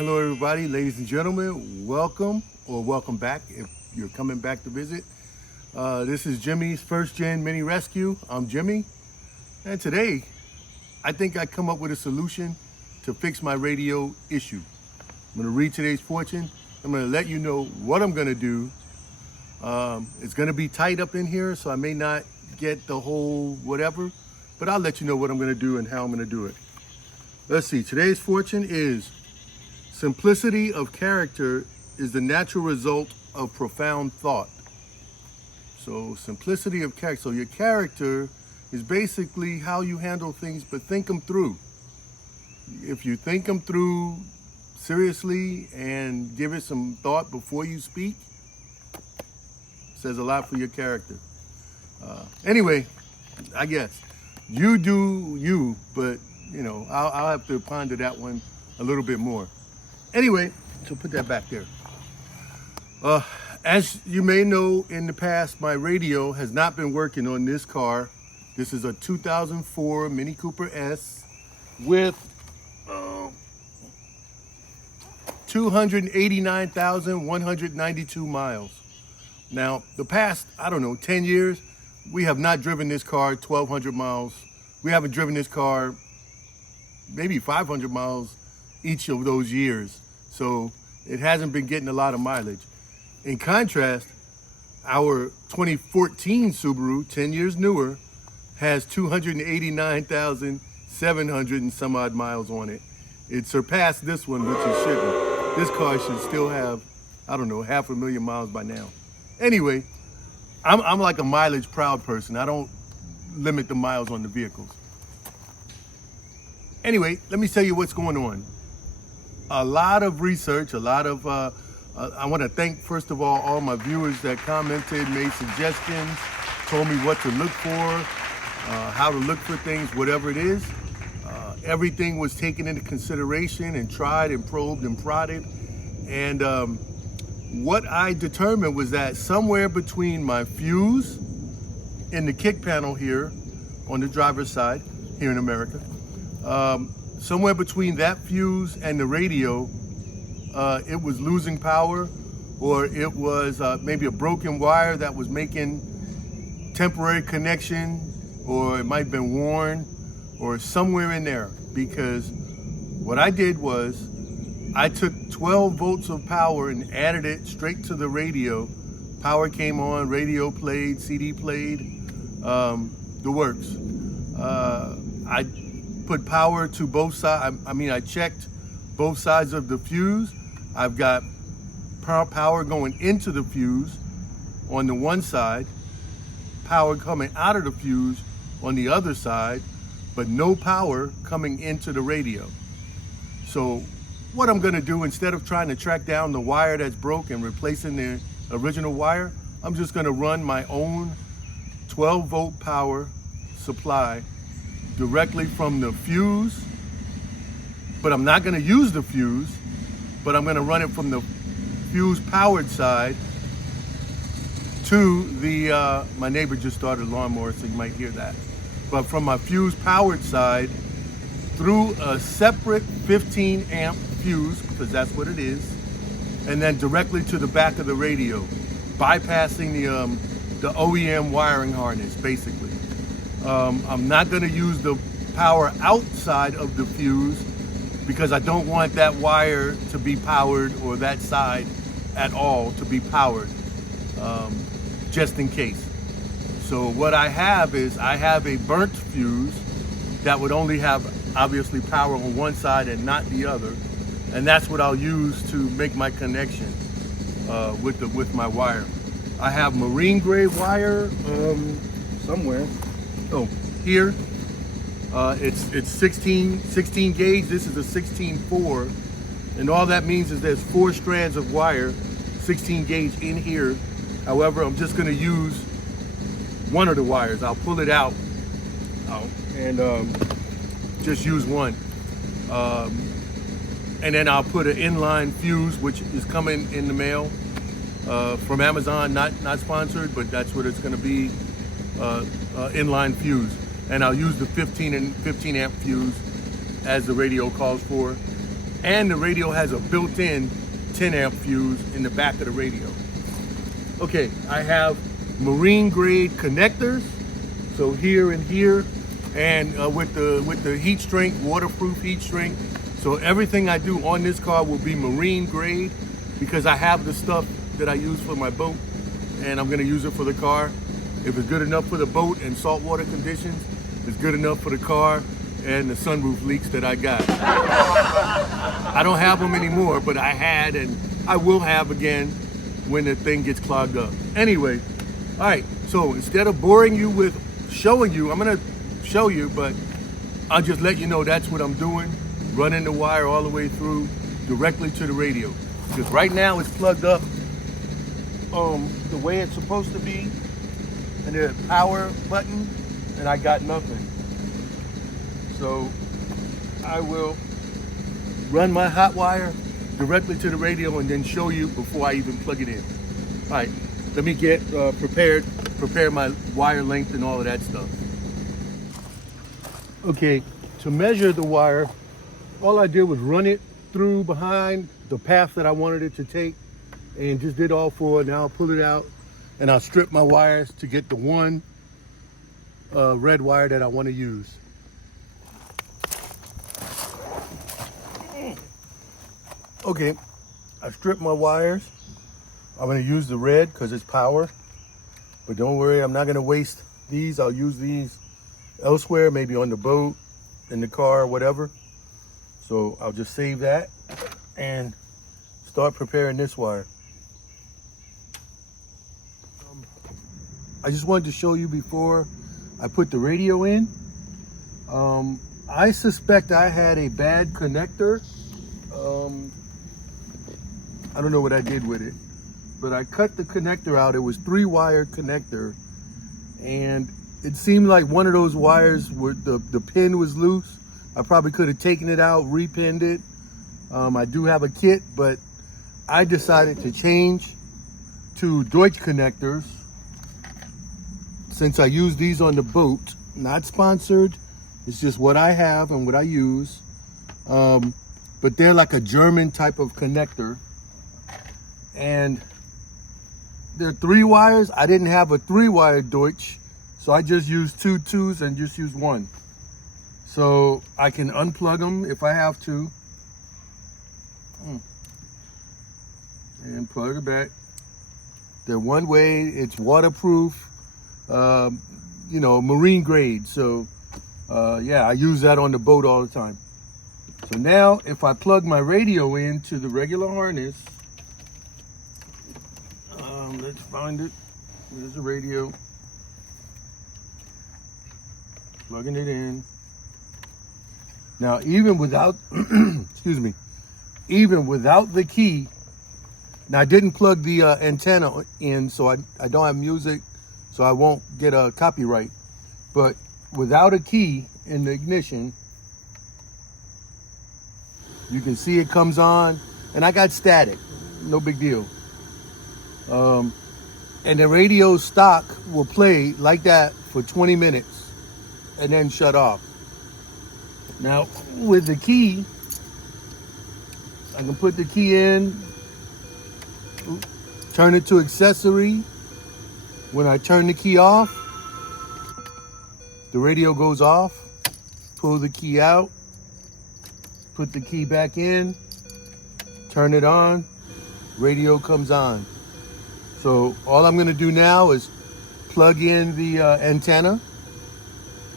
Hello, everybody, ladies and gentlemen. Welcome or welcome back if you're coming back to visit. This is Jimmy's First Gen Mini Rescue. I'm Jimmy, and today I think I come up with a solution to fix my radio issue. I'm going to read today's fortune. I'm going to let you know what I'm going to do. It's going to be tight up in here, so I may not get the whole whatever, but I'll let you know what I'm going to do and how I'm going to do it. Let's see. Today's fortune is: simplicity of character is the natural result of profound thought. So simplicity of character. So your character is basically how you handle things, but think them through. If you think them through seriously and give it some thought before you speak, says a lot for your character. Anyway, I guess you do you, but you know, I'll have to ponder that one a little bit more. Anyway, so put that back there. As you may know, in the past, my radio has not been working on this car. This is a 2004 Mini Cooper S with 289,192 miles. Now, the past, 10 years, we have not driven this car 1,200 miles. We haven't driven this car maybe 500 miles each of those years. So it hasn't been getting a lot of mileage. In contrast, our 2014 Subaru, 10 years newer, has 289,700 and some odd miles on it. It surpassed this one, which it shouldn't. This car should still have, 500,000 miles by now. Anyway, I'm like a mileage proud person. I don't limit the miles on the vehicles. Anyway, let me tell you what's going on. A lot of research, I want to thank, first of all my viewers that commented, made suggestions, told me what to look for, how to look for things, whatever it is. Everything was taken into consideration and tried and probed and prodded. And what I determined was that somewhere between my fuse in the kick panel here on the driver's side, here in America, somewhere between that fuse and the radio, it was losing power, or it was maybe a broken wire that was making temporary connection, or it might have been worn, or somewhere in there. Because what I did was I took 12 volts of power and added it straight to the radio. Power came on, radio played, CD played, the works. I put power to both sides. I checked both sides of the fuse. I've got power going into the fuse on the one side, power coming out of the fuse on the other side, but no power coming into the radio. So what I'm gonna do, instead of trying to track down the wire that's broke and replacing the original wire, I'm just gonna run my own 12 volt power supply directly from the fuse, but I'm not gonna use the fuse, but I'm gonna run it from the fuse powered side to the, my neighbor just started a lawnmower, so you might hear that. But from my fuse powered side through a separate 15 amp fuse, because that's what it is, and then directly to the back of the radio, bypassing the OEM wiring harness, basically. I'm not gonna use the power outside of the fuse because I don't want that wire to be powered, or that side at all to be powered, just in case. So what I have is, I have a burnt fuse that would only have obviously power on one side and not the other. And that's what I'll use to make my connection with my wire. I have marine gray wire somewhere. Oh, here. It's 16 gauge. This is a 16.4. And all that means is there's 4 strands of wire, 16 gauge in here. However, I'm just gonna use one of the wires. I'll pull it out and just use one. And then I'll put an inline fuse, which is coming in the mail from Amazon, not sponsored, but that's what it's gonna be, inline fuse. And I'll use the 15 amp fuse as the radio calls for. And the radio has a built-in 10 amp fuse in the back of the radio. Okay, I have marine grade connectors, so here and here, and with the heat shrink, waterproof heat shrink. So everything I do on this car will be marine grade because I have the stuff that I use for my boat, and I'm gonna use it for the car. If it's good enough for the boat and saltwater conditions, it's good enough for the car and the sunroof leaks that I got. I don't have them anymore, but I had and I will have again when the thing gets clogged up. Anyway, all right, so instead of boring you with showing you, I'm gonna show you, but I'll just let you know that's what I'm doing, running the wire all the way through directly to the radio. Because right now it's plugged up the way it's supposed to be, and the power button, and I got nothing. So I will run my hot wire directly to the radio and then show you before I even plug it in. All right, let me get prepare my wire length and all of that stuff. Okay, to measure the wire, all I did was run it through behind the path that I wanted it to take and just did all four. Now I'll pull it out and I'll strip my wires to get the one red wire that I want to use. Okay, I stripped my wires. I'm gonna use the red because it's power, but don't worry, I'm not gonna waste these. I'll use these elsewhere, maybe on the boat, in the car, whatever. So I'll just save that and start preparing this wire. I just wanted to show you before I put the radio in. I suspect I had a bad connector. I don't know what I did with it, but I cut the connector out. It was 3-wire connector, and it seemed like one of those wires where the pin was loose. I probably could have taken it out, repinned it. I do have a kit, but I decided to change to Deutsch connectors since I use these on the boat. Not sponsored, it's just what I have and what I use. But they're like a German type of connector. And they're 3 wires. I didn't have a 3-wire Deutsch, so I just used 2 2s and just used 1. So I can unplug them if I have to. And plug it back. They're one way, it's waterproof, you know, marine grade. So yeah, I use that on the boat all the time. So now if I plug my radio into the regular harness, let's find it. There's the radio. Plugging it in. Now, even without, excuse me, even without the key, now I didn't plug the antenna in, so I don't have music, so I won't get a copyright. But without a key in the ignition, you can see it comes on, and I got static, no big deal. And the radio stock will play like that for 20 minutes and then shut off. Now with the key, I can put the key in, turn it to accessory. When I turn the key off, the radio goes off. Pull the key out, put the key back in, turn it on, radio comes on. So all I'm gonna do now is plug in the antenna,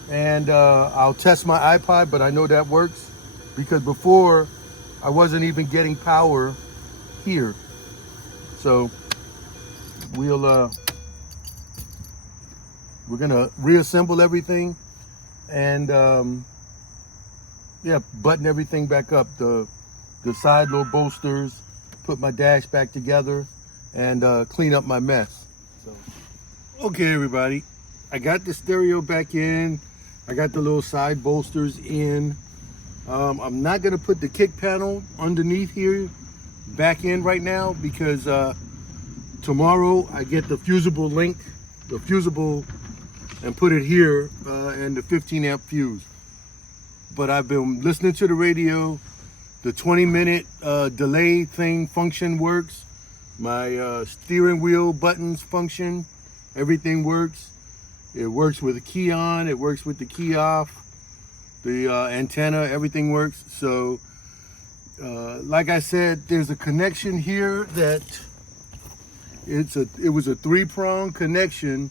and I'll test my iPod, but I know that works because before I wasn't even getting power here. So we're gonna reassemble everything and yeah, button everything back up, the side load bolsters, put my dash back together, and clean up my mess. So, okay, everybody, I got the stereo back in. I got the little side bolsters in. I'm not gonna put the kick panel underneath here back in right now because tomorrow I get the fusible link, and put it here and the 15 amp fuse. But I've been listening to the radio, The 20-minute delay thing function works. My steering wheel buttons function. Everything works. It works with the key on. It works with the key off. The antenna, everything works. So, like I said, there's a connection here that it was a 3-prong connection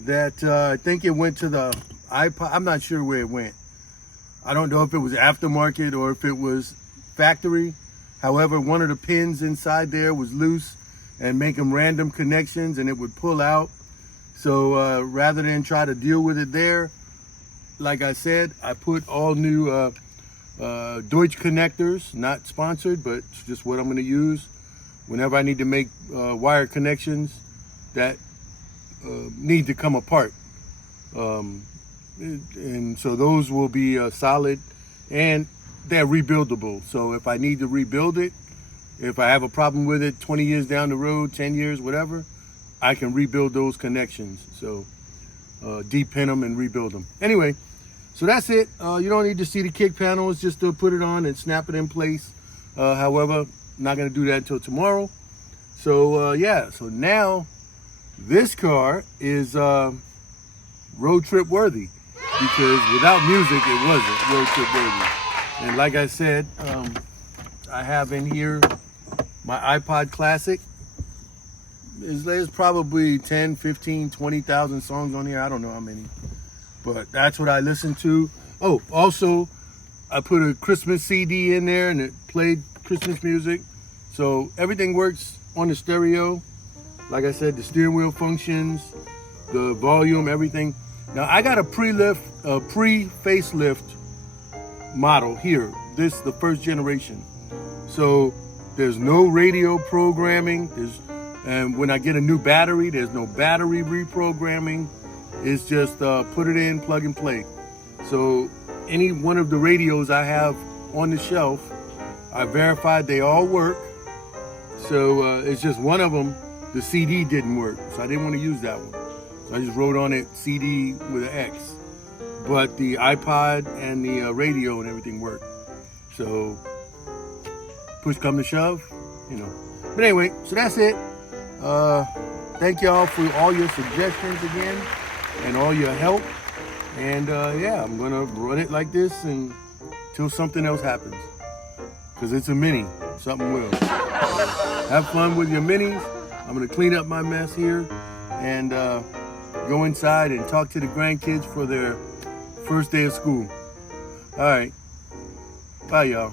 that I think it went to the iPod. I'm not sure where it went. I don't know if it was aftermarket or if it was factory. However, one of the pins inside there was loose and making random connections, and it would pull out. So rather than try to deal with it there, like I said, I put all new Deutsch connectors, not sponsored, but it's just what I'm going to use whenever I need to make wire connections that need to come apart. And so those will be solid, and they're rebuildable. So if I need to rebuild it, if I have a problem with it 20 years down the road, 10 years, whatever, I can rebuild those connections. So de-pin them and rebuild them. Anyway, so that's it. You don't need to see the kick panel. It's just to put it on and snap it in place. However, I'm not going to do that until tomorrow. So yeah, so now this car is road trip worthy, because without music it wasn't road trip worthy. And like I said, I have in here my iPod Classic. There's probably 10, 15, 20,000 songs on here. I don't know how many, but that's what I listen to. Oh, also I put a Christmas CD in there and it played Christmas music. So everything works on the stereo. Like I said, the steering wheel functions, the volume, everything. Now I got a pre-facelift model here. This the first generation. So there's no radio programming. And when I get a new battery, there's no battery reprogramming. It's just put it in, plug and play. So any one of the radios I have on the shelf, I verified they all work. So it's just one of them, the CD didn't work. So I didn't want to use that one. So I just wrote on it CD with an X. But the iPod and the radio and everything worked. So push come to shove, you know. But anyway, so that's it. Thank y'all for all your suggestions again and all your help. And yeah, I'm gonna run it like this until something else happens. Cause it's a mini, something will. Have fun with your minis. I'm gonna clean up my mess here and go inside and talk to the grandkids for their first day of school. All right, bye y'all.